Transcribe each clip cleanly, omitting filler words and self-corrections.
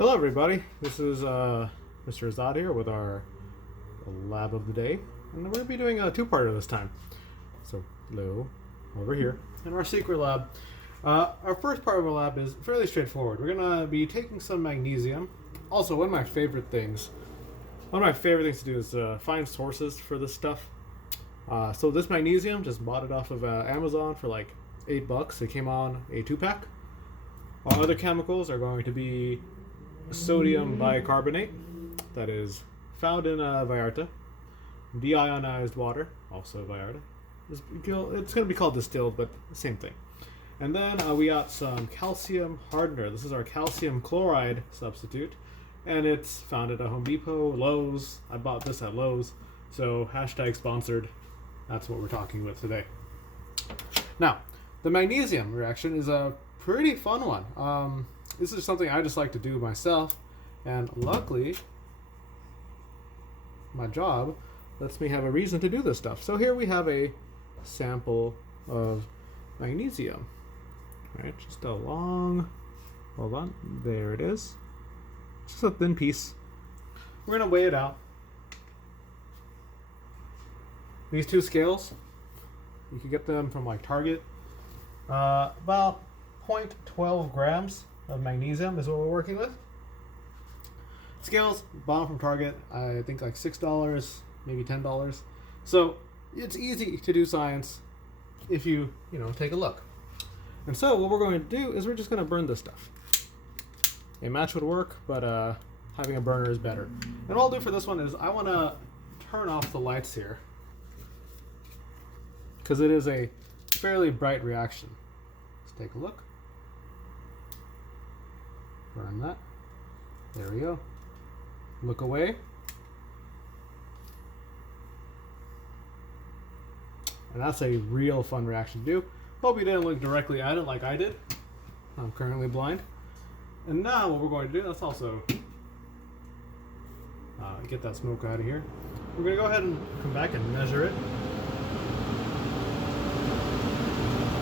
Hello everybody, this is Mr. Azad here with our lab of the day, and we're going to be doing a two-parter this time. So, hello, over here, in our secret lab. Our first part of our lab is fairly straightforward. We're going to be taking some magnesium. Also, one of my favorite things to do is find sources for this stuff. So this magnesium, just bought it off of Amazon for like $8. It came on a 2-pack. Our other chemicals are going to be sodium bicarbonate, that is found in Vallarta, deionized water, also Vallarta. It's going to be called distilled, but same thing. And then we got some calcium hardener. This is our calcium chloride substitute, and it's found at a Home Depot, Lowe's. I bought this at Lowe's, so hashtag sponsored. That's what we're talking with today. Now, the magnesium reaction is a pretty fun one. This is something I just like to do myself, and luckily, my job lets me have a reason to do this stuff. So here we have a sample of magnesium. All right, just a long, hold on, there it is. Just a thin piece. We're gonna weigh it out. These two scales, you can get them from like Target. About 0.12 grams of magnesium is what we're working with. Scales, bought from Target, I think like $6, maybe $10. So it's easy to do science if you take a look. And so what we're going to do is we're just going to burn this stuff. A match would work, but having a burner is better. And what I'll do for this one is I want to turn off the lights here, because it is a fairly bright reaction. Let's take a look. Burn that. There we go. Look away. And that's a real fun reaction to do. Hope you didn't look directly at it like I did. I'm currently blind. And now what we're going to do, let's also get that smoke out of here. We're going to go ahead and come back and measure it.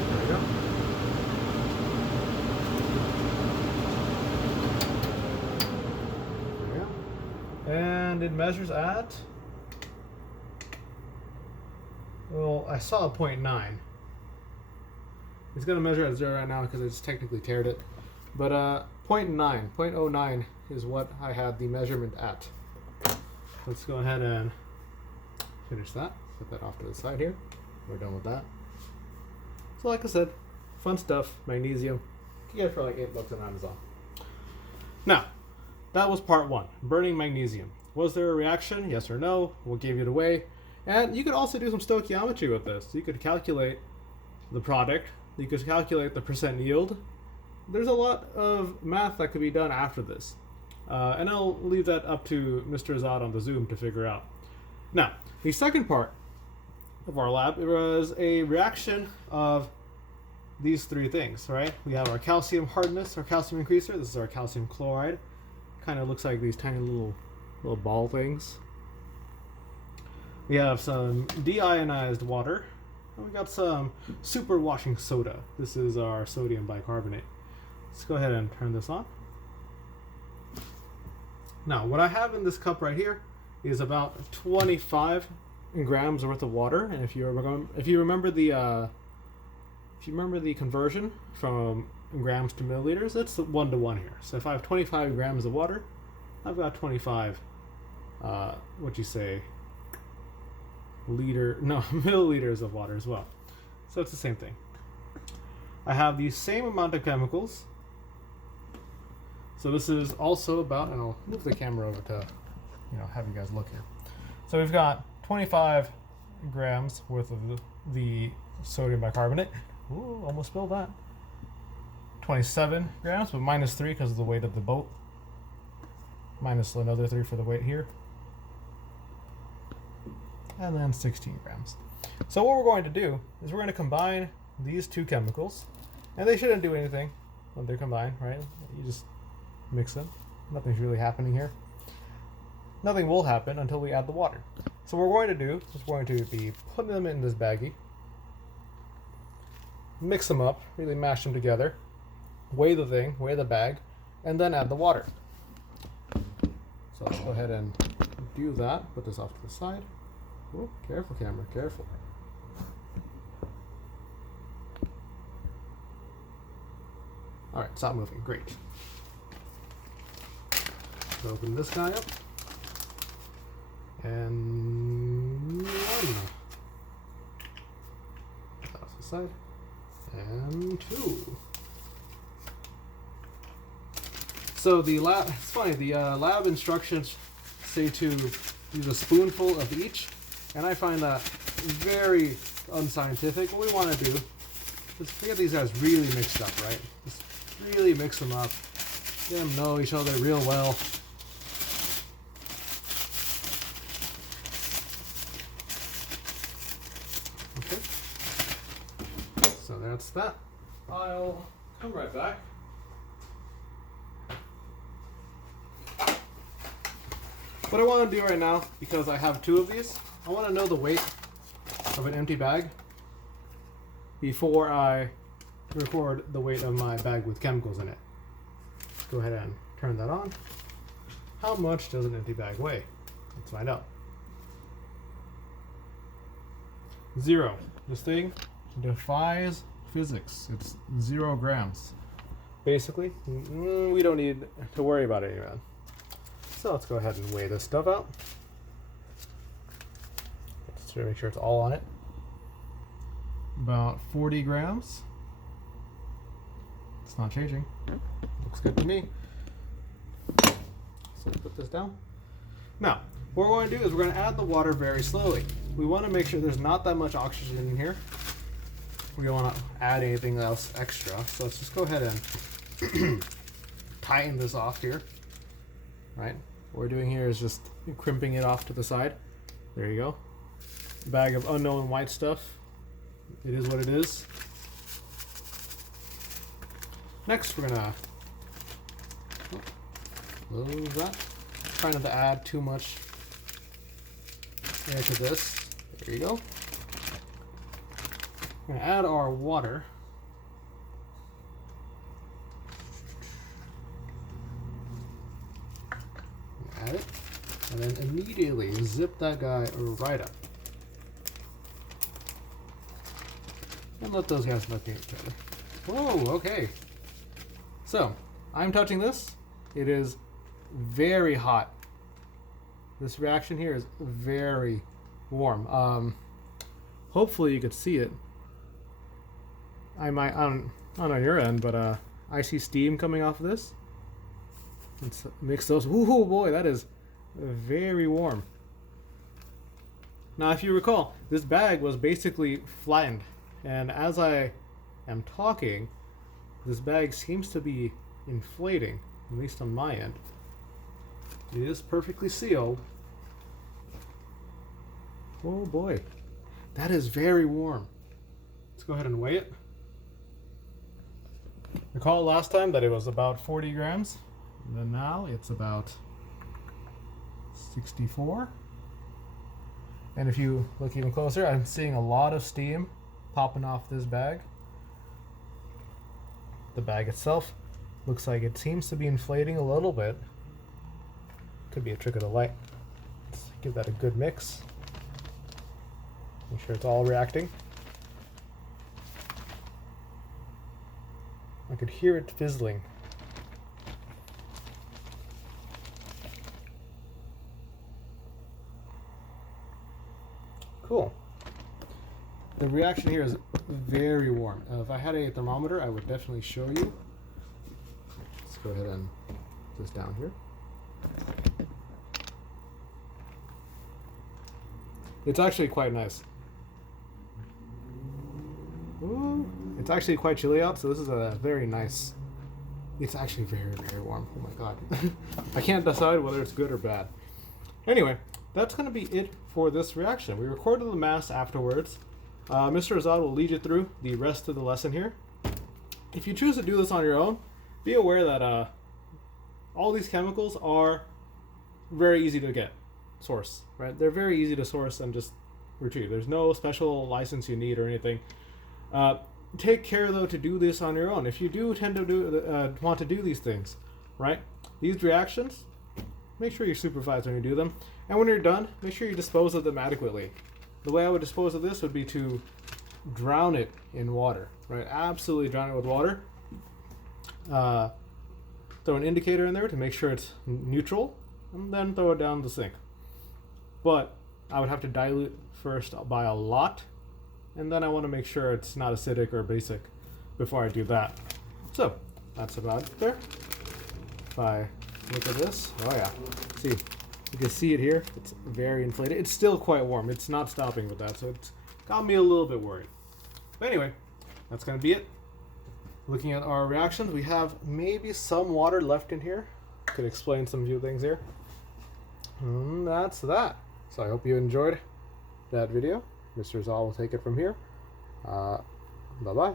There we go. And it measures at, well, I saw a 0.9. It's going to measure at 0 right now because it's technically teared it. But 0.09 is what I had the measurement at. Let's go ahead and finish that. Put that off to the side here. We're done with that. So like I said, fun stuff, magnesium. You can get it for like $8 on Amazon. Now, that was part one, burning magnesium. Was there a reaction? Yes or no? What gave it away? And you could also do some stoichiometry with this. You could calculate the product. You could calculate the percent yield. There's a lot of math that could be done after this. And I'll leave that up to Mr. Azad on the Zoom to figure out. Now, the second part of our lab was a reaction of these three things, right? We have our calcium hardness, our calcium increaser. This is our calcium chloride. Kind of looks like these tiny little ball things. We have some deionized water, and we got some super washing soda. This is our sodium bicarbonate. Let's go ahead and turn this on. Now, what I have in this cup right here is about 25 grams worth of water, and if you remember the conversion from grams to milliliters, it's 1 to 1 here. So if I have 25 grams of water, I've got 25 milliliters of water as well. So it's the same thing. I have the same amount of chemicals. So this is also about, and I'll move the camera over to have you guys look here. So we've got 25 grams worth of the sodium bicarbonate. Ooh, almost spilled that. 27 grams, but minus 3 because of the weight of the boat. Minus another 3 for the weight here. And then 16 grams. So what we're going to do is we're going to combine these two chemicals. And they shouldn't do anything when they're combined, right? You just mix them. Nothing's really happening here. Nothing will happen until we add the water. So what we're going to do is we're going to be putting them in this baggie. Mix them up, really mash them together. Weigh the bag, and then add the water. So let's go ahead and do that. Put this off to the side. Oh, careful, camera, careful. All right, stop moving. Great. So open this guy up. And one. Put that off to the side. And two. So the lab, it's funny, the lab instructions say to use a spoonful of each, and I find that very unscientific. What we want to do is get these guys really mixed up, right? Just really mix them up, get them know each other real well. Okay, so that's that. I'll come right back. What I want to do right now, because I have two of these, I want to know the weight of an empty bag before I record the weight of my bag with chemicals in it. Go ahead and turn that on. How much does an empty bag weigh? Let's find out. 0. This thing defies physics. It's 0 grams. Basically, we don't need to worry about it anymore. So let's go ahead and weigh this stuff out. Just to make sure it's all on it. About 40 grams. It's not changing. Looks good to me. So put this down. Now, what we're going to do is we're going to add the water very slowly. We want to make sure there's not that much oxygen in here. We don't want to add anything else extra. So let's just go ahead and tighten this off here. Right? What we're doing here is just crimping it off to the side. There you go. Bag of unknown white stuff. It is what it is. Next, we're gonna close that. Try not to add too much air to this. There you go. We're gonna add our water. Add it, and then immediately zip that guy right up. And let those guys look at each other. Whoa, okay. So, I'm touching this. It is very hot. This reaction here is very warm. Hopefully you could see it. I don't on your end, but I see steam coming off of this. Let's mix those. Ooh boy, that is very warm. Now, if you recall, this bag was basically flattened, and as I am talking, this bag seems to be inflating, at least on my end. It is perfectly sealed. Oh boy, that is very warm. Let's go ahead and weigh it. Recall last time that it was about 40 grams. And then now it's about 64. And if you look even closer, I'm seeing a lot of steam popping off this bag. The bag itself looks like it seems to be inflating a little bit. Could be a trick of the light. Let's give that a good mix. Make sure it's all reacting. I could hear it fizzling. Cool. The reaction here is very warm. If I had a thermometer, I would definitely show you. Let's go ahead and put this down here. It's actually quite nice. Ooh, it's actually quite chilly out, so this is a very nice. It's actually very, very warm. Oh my god. I can't decide whether it's good or bad. Anyway, that's going to be it for this reaction. We recorded the mass afterwards. Mr. Azad will lead you through the rest of the lesson here. If you choose to do this on your own, be aware that all these chemicals are very easy to get, source, right? They're very easy to source and just retrieve. There's no special license you need or anything. Take care, though, to do this on your own. If you do tend to want to do these things, right? These reactions, make sure you supervise when you do them. And when you're done, make sure you dispose of them adequately. The way I would dispose of this would be to drown it in water, right? Absolutely drown it with water. Throw an indicator in there to make sure it's neutral, and then throw it down the sink. But I would have to dilute first by a lot, and then I want to make sure it's not acidic or basic before I do that. So that's about it there. If I look at this, oh yeah, see, you can see it here. It's very inflated. It's still quite warm. It's not stopping with that, so it's got me a little bit worried. But anyway, that's gonna be it. Looking at our reactions, we have maybe some water left in here. Could explain some few things here. And that's that. So I hope you enjoyed that video. Mr. Zal will take it from here. Bye-bye.